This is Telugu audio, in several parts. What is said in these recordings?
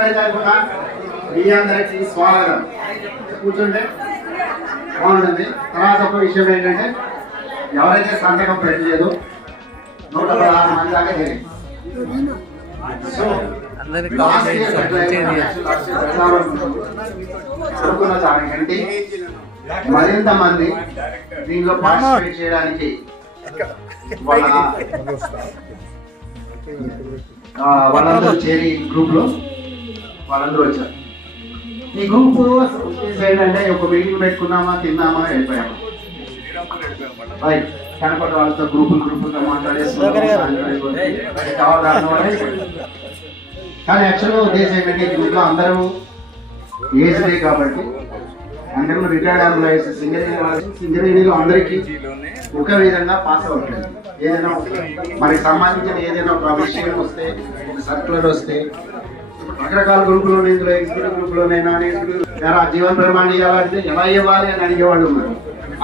మీ అందరికీ స్వాగతం. కూర్చుంటే బాగుంటుంది. తర్వాత ఒక విషయం ఏంటంటే ఎవరైతే సంతకం పెట్టలేదు 116 మంది దాకా జరిగింది. సో అనుకున్న దానికంటే మరింత మంది దీనిలో పార్టిసిపేట్ చేయడానికి వాళ్ళందరూ చేరి గ్రూప్ లో వాళ్ళందరూ వచ్చారు. ఈ గ్రూప్ ఏంటంటే ఒక మీటింగ్ పెట్టుకున్నామా, తిన్నామా, వెళ్ళిపోయామా, రైట్. కనపడ వాళ్ళతో గ్రూపులుగా మాట్లాడేస్తున్నాం. కానీ యాక్చువల్గా ఉద్దేశం ఏంటంటే ఈ గ్రూప్ లో అందరూ ఏజ్డే కాబట్టి అందరూ రిటైర్డ్ ఎంప్లాయీస్, సింగరేణిలో అందరికీ ఒక విధంగా పాస్ అవుతుంది. ఏదైనా మనకి సంబంధించిన ఏదైనా ఒక విషయం వస్తే, ఒక సర్క్యులర్ వస్తే, రకరకాల గ్రూపులు ఇందులో ఎగ్జిక్యూటివ్ గ్రూపులోనైనా జీవన ప్రమాణం ఇవ్వాలంటే ఎలా ఇవ్వాలి అని అడిగేవాళ్ళు ఉన్నారు.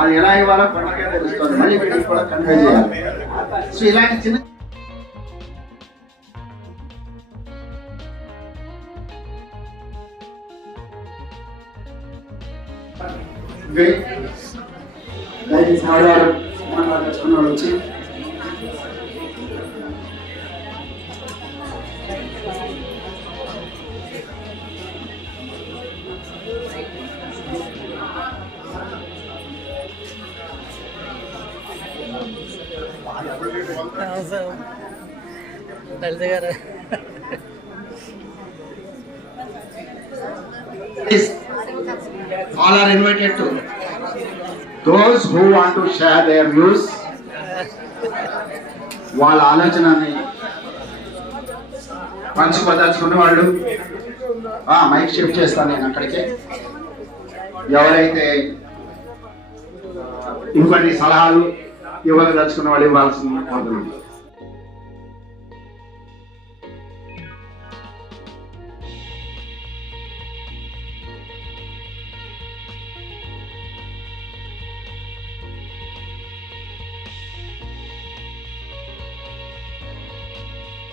అది ఎలా ఇవ్వాలో కొత్తగా తెలుస్తుంది. మళ్ళీ వీటికి కూడా కన్వే చేయాలి. సో ఇలాంటి చిన్న వచ్చి all are invited to those who want to share their views. వాళ్ళ ఆలోచనని పంచుకోదలుచుకున్న వాళ్ళు మైక్ షిఫ్ట్ చేస్తాను నేను అక్కడికి. ఎవరైతే ఇంకొన్ని సలహాలు ఇవ్వదలుచుకున్న వాళ్ళు ఇవ్వాల్సింది కోరుతున్నాను.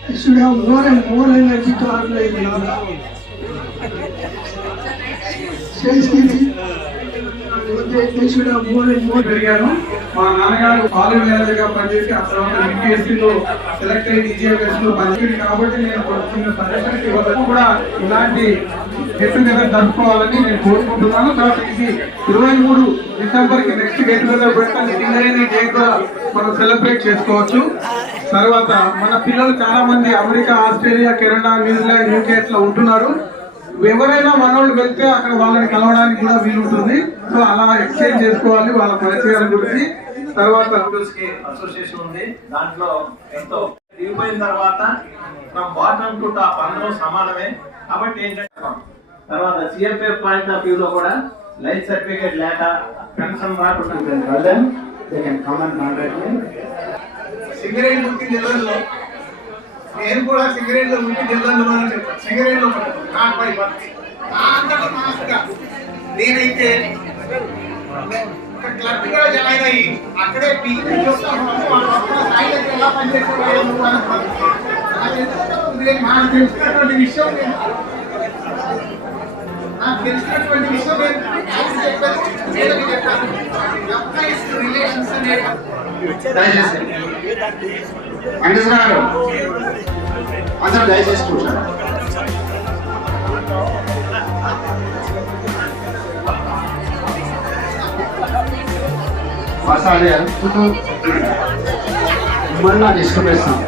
I should have more and more energy to organize they should have more and more. మా నాన్నగారు కాలేజ్ మేనేజర్ గా పనిచేసి ఆ తర్వాత యూపీఎస్సీలో సెలెక్ట్ అయ్యి DGFS లో పనిచేసి కాబట్టి నేను చిన్న సజెషన్ ఇవ్వడం కూడా ఇలాంటి గెట్ టుగెదర్ జరుపుకోవాలని నేను కోరుకుంటున్నాను. తర్వాత ఇది 23 డిసెంబర్కి నెక్స్ట్ గెట్ టుగెదర్ పెట్టుకొని సింగరేణి డే కూడా మనం సెలబ్రేట్ చేసుకోవచ్చు. తర్వాత మన పిల్లలు చాలా మంది America, Australia, Canada, New Zealand, UK లో ఉంటున్నారు. ఎవరైనా మనోళ్ళు వెళ్తే అక్కడ వాళ్ళని కలవడానికి కూడా వీలుంటుంది. సో అలా ఎక్స్చేంజ్ చేసుకోవాలి వాళ్ళ పరిచయాల గురించి. తర్వాత అసోసియేషన్ ఉంది, దాంట్లో ఎంతో దిగిపోయిన తర్వాత ఫ్రమ్ బాటమ్ టు టాప్ అందరూ సమానమే. కాబట్టి ఏంటంటే తర్వాత CFF పాయింట్ ఆఫ్ వ్యూ లో కూడా లైఫ్ సర్టిఫికేట్ లేక పెన్షన్ రాకుండా సింగరేణి ఉట్టి జిల్లాలో నేను కూడా సింగరేణిలో ఉట్టి జిల్లాలో చెప్తాను. సింగరేణిలో నేనైతే క్లబ్ కూడా జాయిన్ అయ్యి అక్కడే ఎలా పనిచేసేవాళ్ళు నాకు తెలిసినటువంటి విషయం రిలేషన్స్ అనేది అందరూ దయచేసి కూర్చోండి. మసాలా మళ్ళా తీసుకునేస్తాం.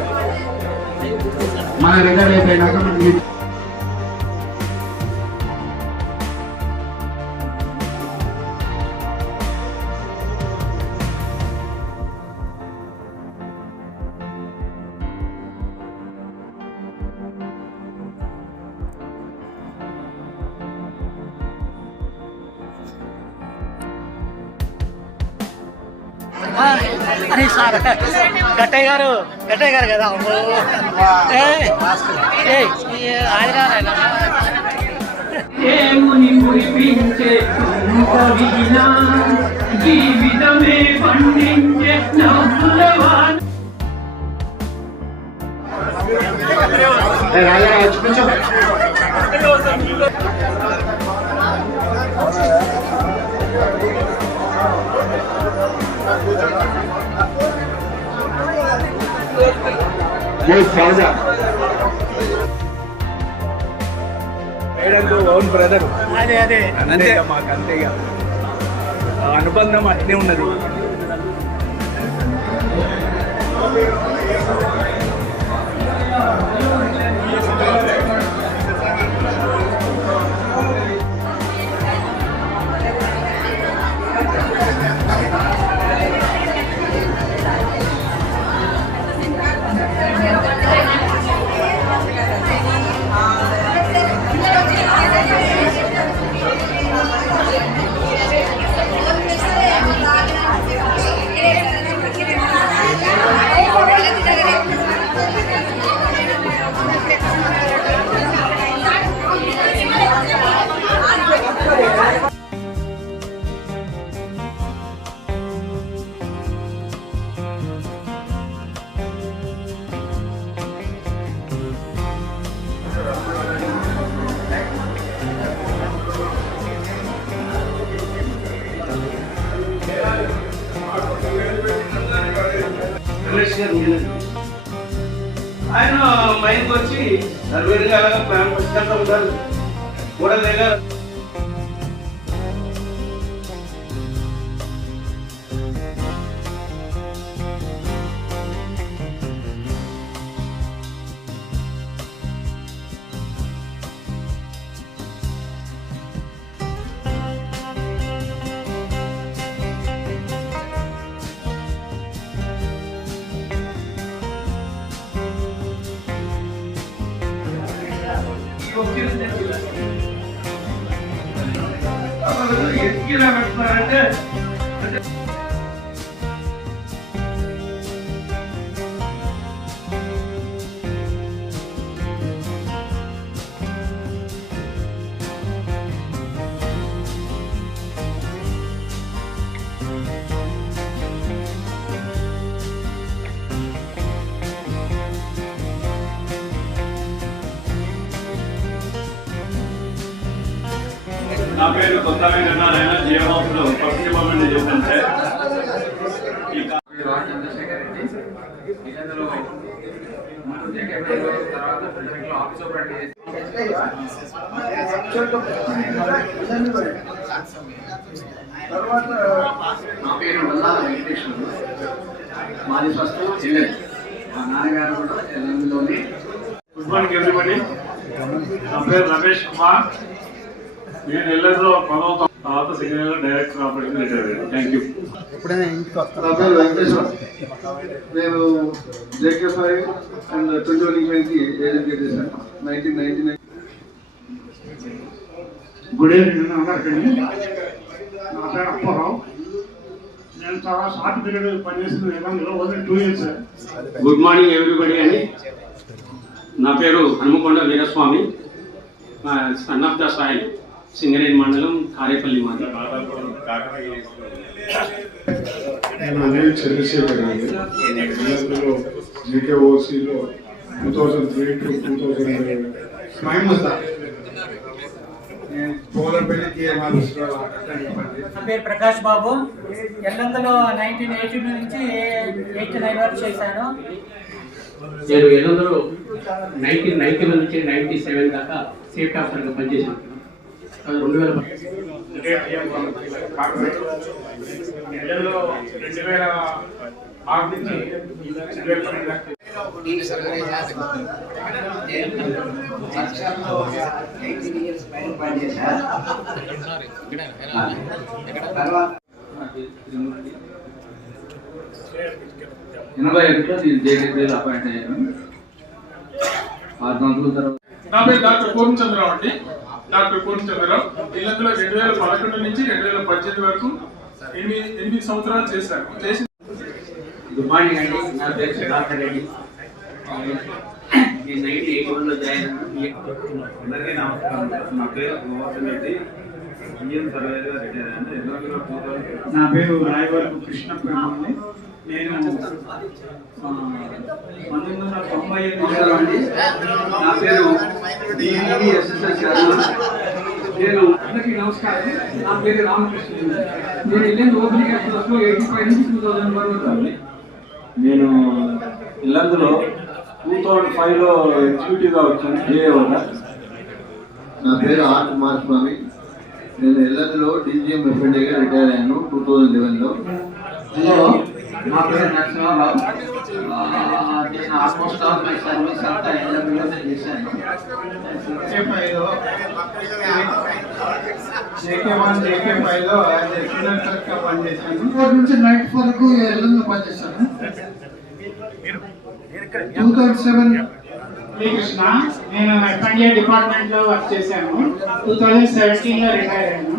మన రిజర్వ్ అయిపోయినాక అరే సార్ గట్టయ్య గారు కదా ఏముని మురిపించే జీవితమే పండించే రాజా అదే అదే అంతే మాకు అంతే ఇక ఆ అనుబంధం అట్నే ఉన్నది. ఆయన మైండ్కి వచ్చి సర్వేగా ప్లాన్ ఖచ్చితంగా ఉంటారు కూడా దగ్గర ఎత్తిలా పెడుతున్నారంటే నా పేరు కొత్తమైన నారాయణ జీవమాపులో పశ్చిమ నుండి చేస్తుంటే చంద్రశేఖర్ రెడ్డి ఇళ్ళందులో తర్వాత ఆఫీస్ ఓపెన్ నా పేరు వల్లా వెంకటేశ్వరుడు. మాది స్వస్థం చెల్లెలు. మా నాన్నగారు కూడా చెల్లెల్లోనే. Good morning everybody. నా పేరు రమేష్ కుమార్. నేను ఎల్ఎస్లో 10వ తర్వాత second year director operation retire అయ్యాను. Thank you. నా పేరు వెంకటేశ్వర. నేను జేకే5 అండ్ 2020 ఏజెంట్ చేశాను 1999. గుడ్ ఈవినింగ్ అందరికీ. నా పేరు అప్పారావు. నేను చాలా షార్ట్ పీరియడ్ పనిచేసిన ఇబ్బందులు only 2 years. Good morning everybody అండి. నా పేరు Hanumakonda Veeraswamy. Son of the Sai, Singareni మండలం, కారేపల్లి మండలం. నేను అనేది చంద్రశేఖర్ అండి. ఇళ్ళందులో జీకేఓసీలో 2003 to 2000 పోలపల్లికి నా పేరు ప్రకాష్ బాబు. ఎల్లందులో 1980 నుంచి 89 వరకు చేశాను. నేను ఎల్లందులో 1990 నుంచి 97 దాకా సేఫ్టీ ఆఫీసర్గా పనిచేశాను. 2006 అపాయింట్ అయ్యాను. 6 సంవత్సరాల తర్వాత. నా పేరు డాక్టర్ పూర్ణచంద్రరావు అండి. డాక్టర్ పూర్ణచంద్రరావు. ఇళ్ళందులో 2011 నుంచి 2018 వరకు 8 సంవత్సరాలు చేశాను. గుడ్ మార్నింగ్ అండి. నా పేరు సుధాకర్ రెడ్డి. నేను 1981లో జాయిన్ అయ్యాను. అందరికీ నమస్కారం. నా పేరు గోవర్ధన్ రెడ్డి. ఇండియన్ సర్వేగా రిటైర్ అయ్యాను. నా పేరు రాయవరపు కృష్ణ బ్రహ్మణి. నేను 1998 నా పేరు ఎస్ఎస్ఎస్ నేను అందరికీ నమస్కారం. నా పేరు రామకృష్ణ. నేను వెళ్ళింది ఓపెనింగ్ ఎక్స్ప్రెస్లో 85 నుంచి 2000 వరకు. నేను ఇల్లందులో 2005లో ఎగ్జిక్యూటివ్గా వచ్చాను జేఏఓగా. నా పేరు ఆర్ కుమార్ స్వామి. నేను ఎల్లందులో డీజీఎం ఎఫ్ఎండీగా రిటైర్ అయ్యాను 2011లో. నా పేరు నరసింహారావు. నేను ఆల్మోస్ట్ ఆల్ మై సర్వీస్ అంతా ఎల్లందులోనే చేశాను. JK1, JK5లో ఎక్సలెంట్ క్లర్క్గా పనిచేశాను. 4 నుంచి 9 వరకు ఎల్లంలో పనిచేశాను. 2007 కృష్ణ, నేను ఎఫ్ఎండిఏ డిపార్ట్మెంట్లో వర్క్ చేశాను. 2017లో రిటైర్ అయ్యాను.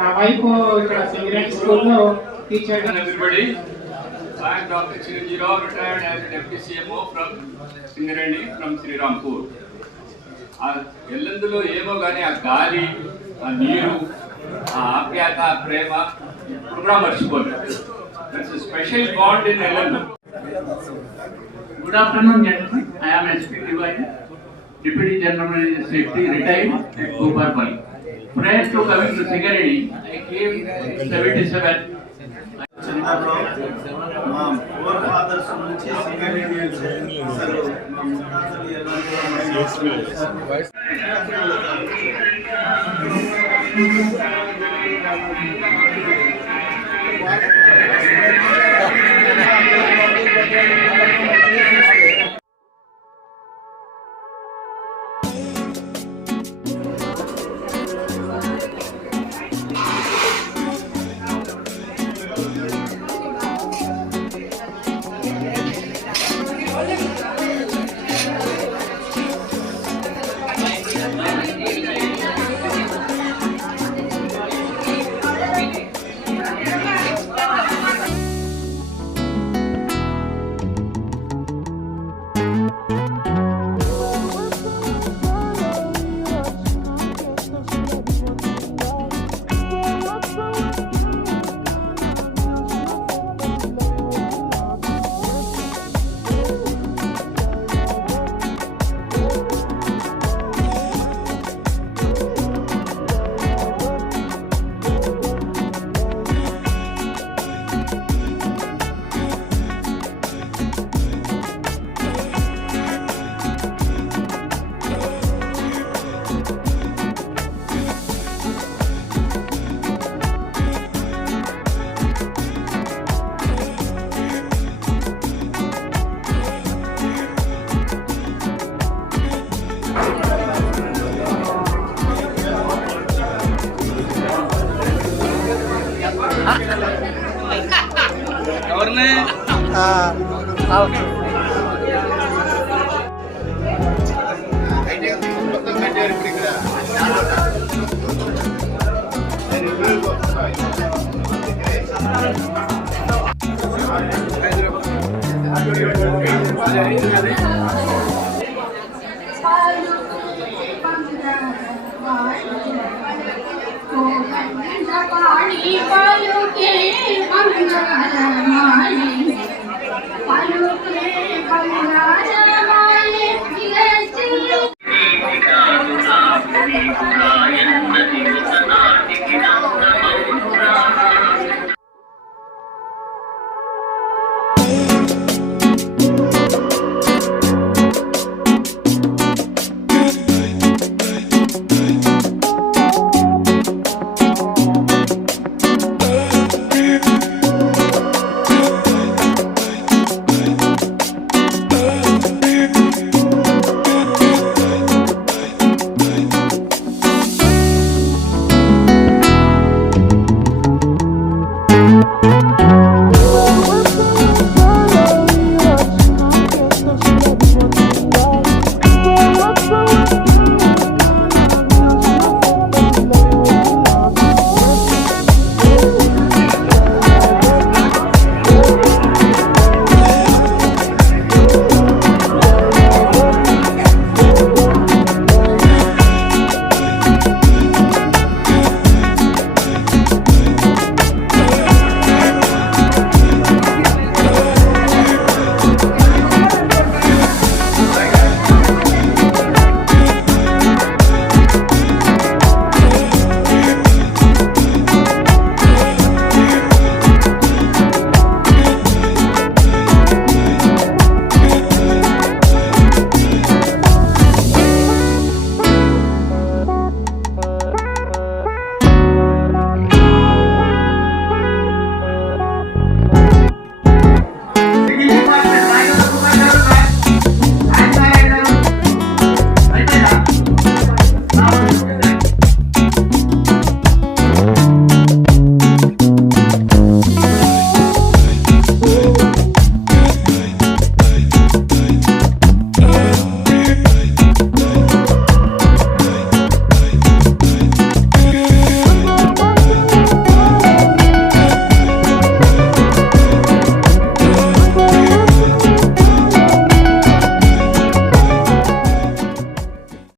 నా వైఫ్ ఇక్కడ సింగరేణి స్కూల్లో teacher. Everybody, I am Dr. Chirunjirao, retired as a Deputy CMO from Singareni from Srirampur. ఎల్లందులో ఏమో కానీ ఆ గాలి, ఆ నీరు, ఆ ఆప్యాయత, ఆ ప్రేమ ఇప్పుడు కూడా మర్చిపోలేదు. That's a special bond in Yellandu. Good afternoon, gentlemen. I am SP Divine, Deputy General Manager Safety, retired at Gopalpally. Prior to coming to Singareni, I came 77. చిన్నప్పుడు మా ఫోర్ ఫాదర్స్ నుంచి సింగరేణి అసలు మా ముత్తాతలు పాడి పాలుకే మంగళమాలి